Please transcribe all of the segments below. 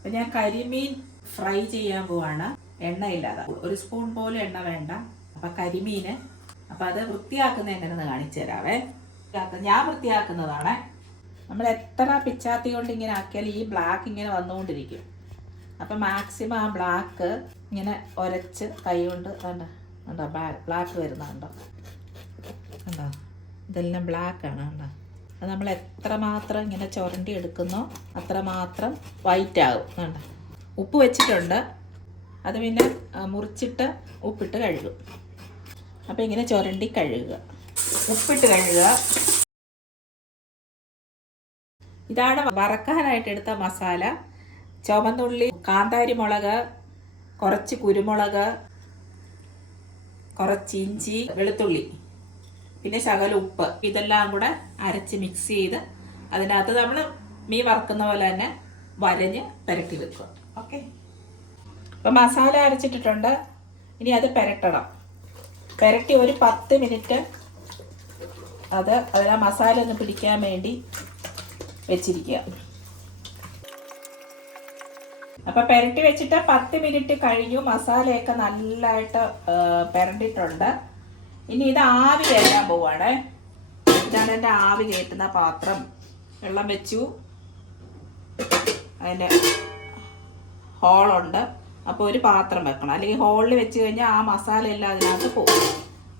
അപ്പം ഞാൻ കരിമീൻ ഫ്രൈ ചെയ്യാൻ പോവാണ്. എണ്ണയില്ലാതെ, ഒരു സ്പൂൺ പോലും എണ്ണ വേണ്ട. അപ്പം കരിമീന്, അപ്പം അത് വൃത്തിയാക്കുന്ന എങ്ങനെയെന്ന് കാണിച്ചു തരാവേ. ഞാൻ വൃത്തിയാക്കുന്നതാണ്. നമ്മൾ എത്ര പിച്ചാത്തി കൊണ്ട് ഇങ്ങനെ ആക്കിയാൽ ഈ ബ്ലാക്ക് ഇങ്ങനെ വന്നുകൊണ്ടിരിക്കും. അപ്പം മാക്സിമം ആ ബ്ലാക്ക് ഇങ്ങനെ ഉരച്ച് കൈ കൊണ്ട് കണ്ടോ ബ്ലാക്ക് വരുന്നുണ്ടോ? കണ്ടോ, ഇതെല്ലാം ബ്ലാക്കാണ്. കണ്ടോ, അത് നമ്മൾ എത്രമാത്രം ഇങ്ങനെ ചുരണ്ടി എടുക്കുന്നോ അത്രമാത്രം വൈറ്റ് ആകും. കണ്ടോ, ഉപ്പ് വെച്ചിട്ടുണ്ട്. അത് പിന്നെ മുറിച്ചിട്ട് ഉപ്പിട്ട് കഴുകും. അപ്പോൾ ഇങ്ങനെ ചുരണ്ടി കഴുകുക, ഉപ്പിട്ട് കഴുകുക. ഇതാണ് വറക്കാനായിട്ട് എടുത്ത മസാല. ചുവന്നുള്ളി, കാന്താരി മുളക്, കുറച്ച് കുരുമുളക്, കുറച്ച് ഇഞ്ചി, വെളുത്തുള്ളി, പിന്നെ ശകലം ഉപ്പ്. ഇതെല്ലാം കൂടെ അരച്ച് മിക്സ് ചെയ്ത് അതിനകത്ത് നമ്മൾ മീൻ വറുക്കുന്ന പോലെ തന്നെ വരഞ്ഞ് പുരട്ടി വെക്കുക. ഓക്കെ, അപ്പം മസാല അരച്ചിട്ടിട്ടുണ്ട്. ഇനി അത് പുരട്ടണം. പുരട്ടി ഒരു 10 മിനിറ്റ് അതിൽ ആ മസാല ഒന്ന് പിടിക്കാൻ വേണ്ടി വെച്ചിരിക്കുക. അപ്പം പുരട്ടി വെച്ചിട്ട് 10 മിനിറ്റ് കഴിഞ്ഞു. മസാലയൊക്കെ നല്ലതായിട്ട് പുരണ്ടിട്ടുണ്ട്. ഇനി ഇത് ആവി കയറ്റാൻ പോവാണ്. ഇതാണ് എൻ്റെ ആവി കയറ്റുന്ന പാത്രം. വെള്ളം വെച്ചു, അതിൻ്റെ ഹോളുണ്ട്. അപ്പോൾ ഒരു പാത്രം വെക്കണം, അല്ലെങ്കിൽ ഹോളിൽ വെച്ച് കഴിഞ്ഞാൽ ആ മസാല എല്ലാം അതിനകത്ത് പോകും.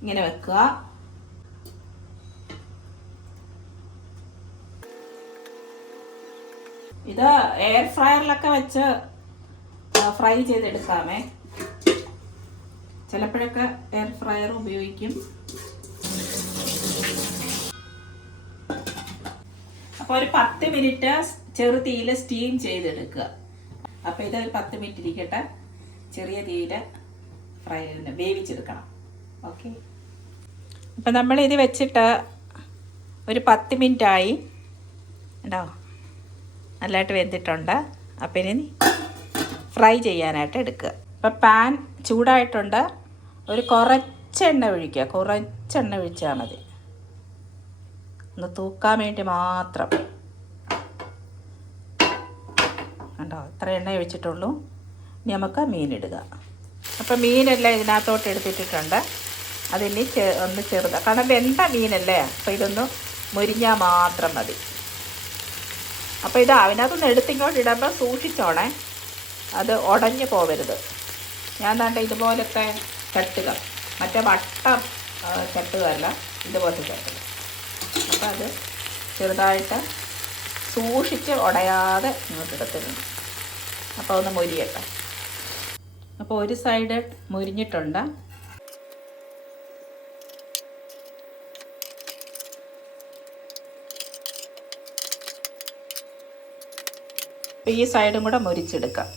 ഇങ്ങനെ വെക്കുക. ഇത് എയർ ഫ്രയറിലൊക്കെ വെച്ച് ഫ്രൈ ചെയ്തെടുക്കാമേ. ചിലപ്പോഴൊക്കെ എയർ ഫ്രയർ ഉപയോഗിക്കും. അപ്പോൾ ഒരു 10 മിനിറ്റ് ചെറുതീയിൽ സ്റ്റീം ചെയ്തെടുക്കുക. അപ്പോൾ ഇത് ഒരു 10 മിനിറ്റ് ഇരിക്കട്ടെ. ചെറിയ തീയിൽ വേവിച്ചെടുക്കണം. ഓക്കെ, അപ്പം നമ്മളിത് വെച്ചിട്ട് ഒരു 10 മിനിറ്റായി. ഉണ്ടോ, നല്ലതായിട്ട് വെന്തിട്ടുണ്ട്. അപ്പം ഇനി ഫ്രൈ ചെയ്യാനായിട്ട് എടുക്കുക. അപ്പം പാൻ ചൂടായിട്ടുണ്ട്. ഒരു കുറച്ചെണ്ണ ഒഴിക്കുക. കുറച്ചെണ്ണ ഒഴിച്ചാൽ മതി, ഒന്ന് തൂക്കാൻ വേണ്ടി മാത്രം. കണ്ടോ, ഇത്ര എണ്ണ ഒഴിച്ചിട്ടുള്ളൂ. ഇനി നമുക്ക് മീനിടുക. അപ്പം മീനെല്ലാം ഇതിനകത്തോട്ട് എടുത്തിട്ടിട്ടുണ്ട്. അതിനി ഒന്ന് ചെറുതാണ്, കാരണം വെന്ത മീനല്ലേ. അപ്പോൾ ഇതൊന്ന് മുരിഞ്ഞാൽ മാത്രം മതി. അപ്പോൾ ഇത് അതിനകത്തൊന്ന് എടുത്തിങ്ങോട്ട് ഇടുമ്പോൾ സൂക്ഷിച്ചോണേ, അത് ഉടഞ്ഞു പോവരുത്. ഞാൻ ദാണ്ട ഇതുപോലത്തെ ചട്ടുക, മറ്റേ വട്ടം ചട്ടുകല്ല, ഇതുപോലത്തെ ചട്ടുക. അപ്പോൾ അത് ചെറുതായിട്ട് സൂക്ഷിച്ച് ഉടയാതെ ഇങ്ങോട്ട് എടുത്തിട്ടുണ്ട്. അപ്പോൾ ഒന്ന് മൊരിയട്ടെ. അപ്പോൾ ഒരു സൈഡ് മൊരിഞ്ഞിട്ടുണ്ട്. ഈ സൈഡും കൂടെ മൊരിച്ചെടുക്കാം.